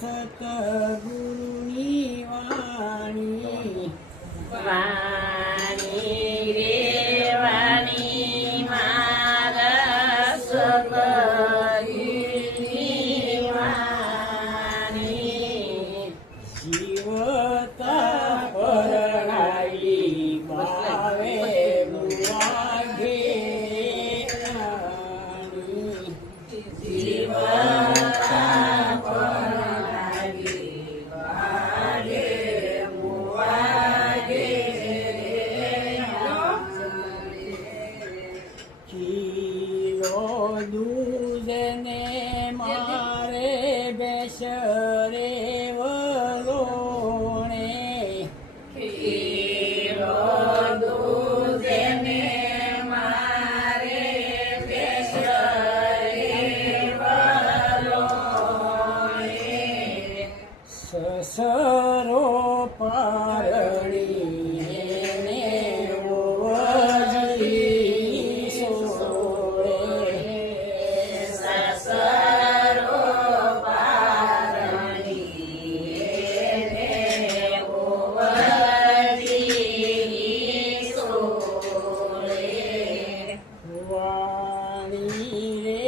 સતગુરુની વાણી વાણી રે વાણી મારા સતગુરુની વાણી જીવતા પરણાવી ભાવે મુવાઘે રાણી જીવતા પરણાવી ભાવે મુવાઘે કિલો દૂધને મારે બેસરે વલોણે કિલો દૂધને મારે બેસરે વલોણે સસરો પારણી એને ઓવજી સોળે સસરો પારણી એને ઓવજી સોળે વાણી રે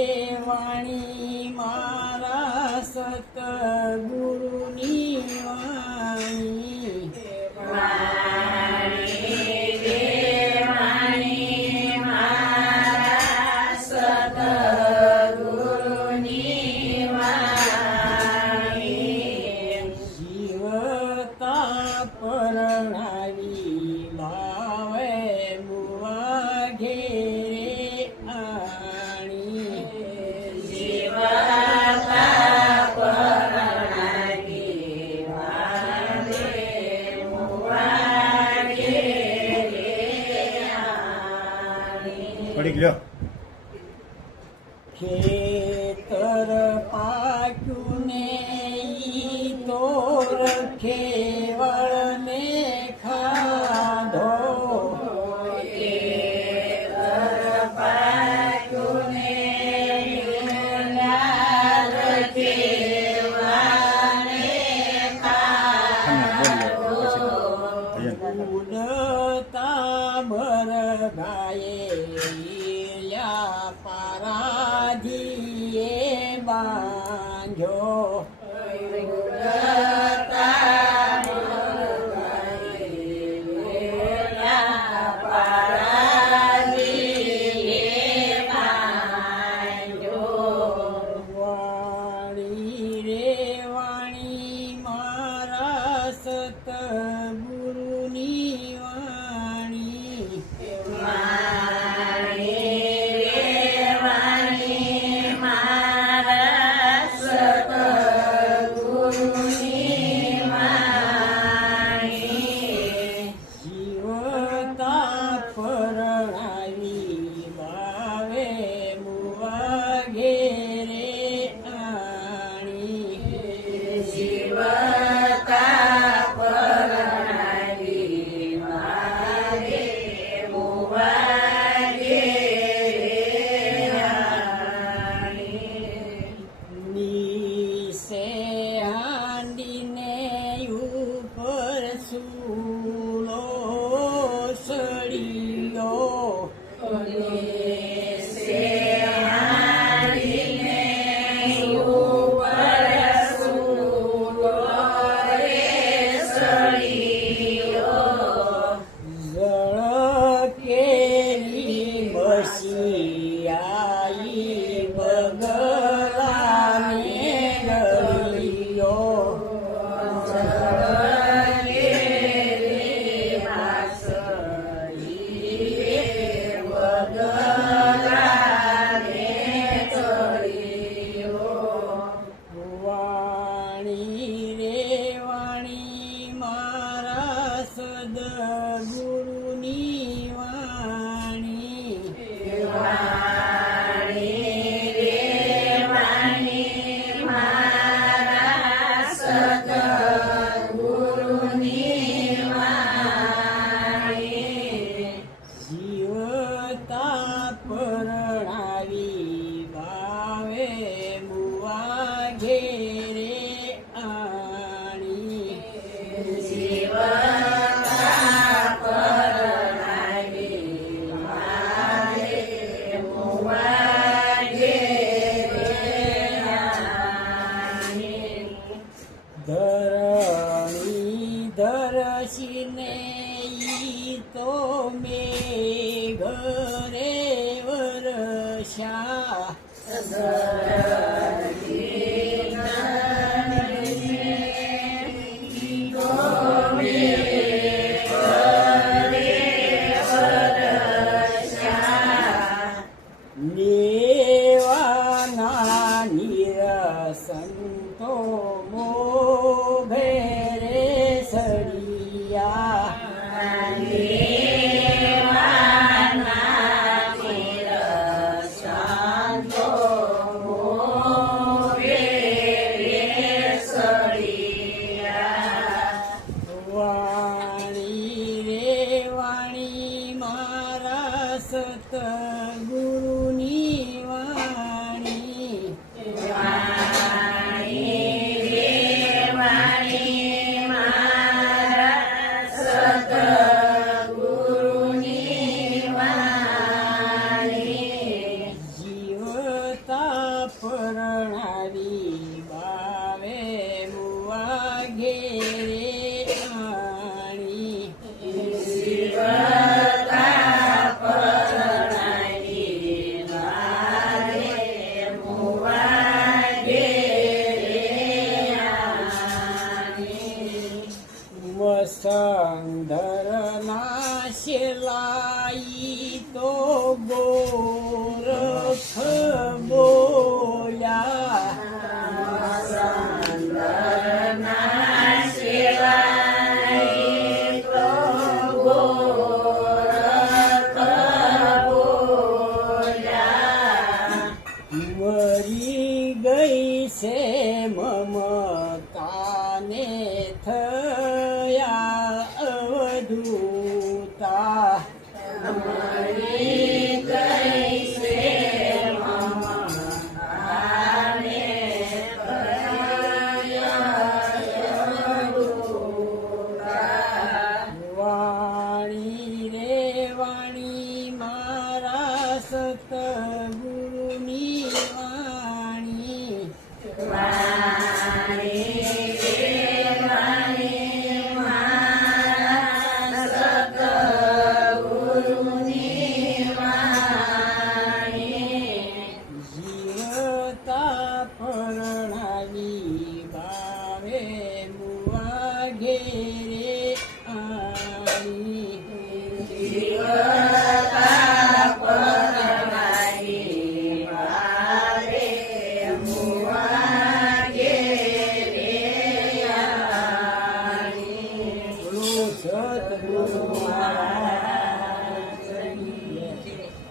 વાણી મારા સતગુરુની વાણી વાણી રે વાણી મારા સતગુરુની વાણી જીવતા પરણાવી ભાવે મુવાઘે આણી જીવતા પરણાવી ભાવે મુવાઘે આણી પડી ગયો ખેતર પાક્યું ને ઈ તો રખેવળને ખાધો ઉડતા મરગાયે યા પારાધીએ બાંધ્યો વાણી રે વાણી મારા સતગુરુની વાણી વાણી રે વાણી મારા સતગુરુની તો મોભે રે સળિયા વાણી રે વાણી મારા સતગુરુની વાણી જીવતા પરણાવી બાવે મુવા ઘેરે આણી વસંધરના શેલાઈ તો ગોરખ બોલ્યા મરી ગઈ છે મમતાને થ